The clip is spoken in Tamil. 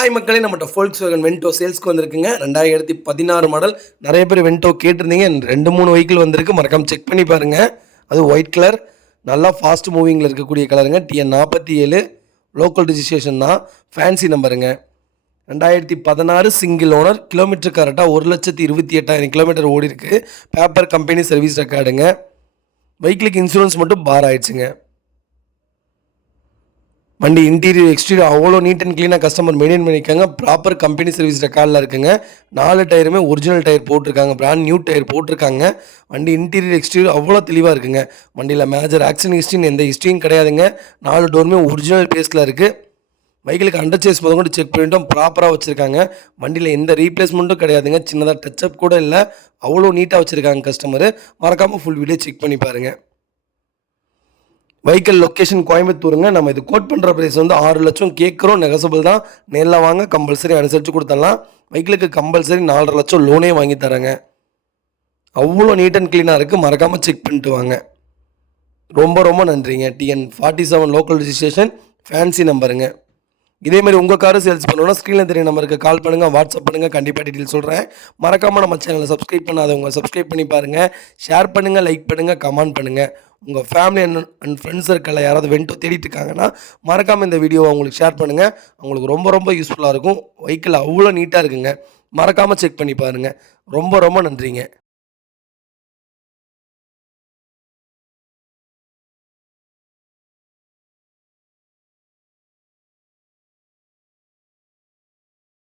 ஹாய் மக்களே, நம்மகிட்ட Volkswagen வென்டோ சேல்ஸ்க்கு வந்திருக்குங்க. 2016 மாடல். நிறைய பேர் வென்டோ கேட்டிருந்தீங்க. 2-3 வெஹிக்கிள் வந்திருக்கு. மறக்காம செக் பண்ணி பாருங்க. அது ஒயிட் கலர், நல்லா ஃபாஸ்ட் மூவிங்கில் இருக்கக்கூடிய கலருங்க. TN47 லோக்கல் ரிஜிஸ்ட்ரேஷன் தான். ஃபேன்சி நம்பருங்க. 2016 சிங்கிள் ஓனர். கிலோமீட்டர் கரெக்டாக 1,28,000 கிலோமீட்டர் ஓடி இருக்கு. பேப்பர் கம்பெனி சர்வீஸ் ரெக்கார்டுங்க. வெஹிக்கிளுக்கு இன்சூரன்ஸ் மட்டும் பார் ஆயிடுச்சுங்க. வண்டி இன்டீரியர் எக்ஸ்டீரியர் அவ்வளோ நீட் அண்ட் க்ளீனாக கஸ்டமர் மெயின்டைன் பண்ணியிருக்காங்க. ப்ராப்பர் கம்பெனி சர்வீஸ் ரெக்கார்டில் இருக்குங்க. 4 டயருமே ஒரிஜினல் டயர் போட்டிருக்காங்க. பிராண்ட் நியூ டயர் போட்டிருக்காங்க. வண்டி இன்டீரியர் எக்ஸ்டீரியர் அவ்வளோ தெளிவாக இருக்குங்க. வண்டியில் மேஜர் ஆக்சிடென்ட் ஹிஸ்ட்ரின்னு எந்த ஹிஸ்ட்ரியும் கிடையாதுங்க. 4 டோருமே ஒரிஜினல் பேஸில் இருக்குது. வெஹிக்கிளுக்கு அண்டர் சேஸ் முதல் கொண்டு செக் பண்ணிட்டோம். ப்ராப்பராக வச்சுருக்காங்க. வண்டியில் எந்த ரீப்ளேஸ்மெண்ட்டும் கிடையாதுங்க. சின்னதாக டச்சப் கூட இல்லை. அவ்வளோ நீட்டாக வச்சுருக்காங்க கஸ்டமரு. மறக்காமல் ஃபுல் வீடியோ செக் பண்ணி பாருங்கள். வெஹிக்கிள் லொக்கேஷன் கோயம்புத்தூருங்க. நம்ம இது கோட் பண்ணுற ப்ரைஸ் வந்து 6 லட்சம் கேட்குறோம். நெகசபிள் தான். நேரில் வாங்க, கம்பல்சரி அனுசரித்து கொடுத்துடலாம். வெஹிக்கிளுக்கு கம்பல்சரி 4.5 லட்சம் லோனே வாங்கி தரேங்க. அவ்வளோ நீட் அண்ட் க்ளீனாக இருக்குது. மறக்காமல் செக் பண்ணிட்டு வாங்க. ரொம்ப ரொம்ப நன்றிங்க. TN47 local registration, fancy நம்பருங்க. இதேமாதிரி உங்கள் காரு சேல்ஸ் பண்ணணும்னா ஸ்க்ரீனில் தெரிய நம்பருக்கு கால் பண்ணுங்கள், வாட்ஸ்அப் பண்ணுங்கள். கண்டிப்பாக டீட்டெயில் சொல்கிறேன். மறக்காமல் நம்ம சேனலை சப்ஸ்கிரைப் பண்ணாதவங்க சப்ஸ்கிரைப் பண்ணி பாருங்கள். ஷேர் பண்ணுங்கள், லைக் பண்ணுங்கள், கமெண்ட் பண்ணுங்கள். உங்கள் ஃபேமிலி அண்ட் ஃப்ரெண்ட்ஸ் சர்க்கிளில் யாராவது வென்டோ தேடிட்டு இருக்காங்கன்னா மறக்காமல் இந்த வீடியோவை அவங்களுக்கு ஷேர் பண்ணுங்கள். அவங்களுக்கு ரொம்ப ரொம்ப யூஸ்ஃபுல்லாக இருக்கும். வெஹிக்கிள் அவ்வளோ நீட்டாக இருக்குங்க. மறக்காமல் செக் பண்ணி பாருங்கள். ரொம்ப ரொம்ப நன்றிங்க.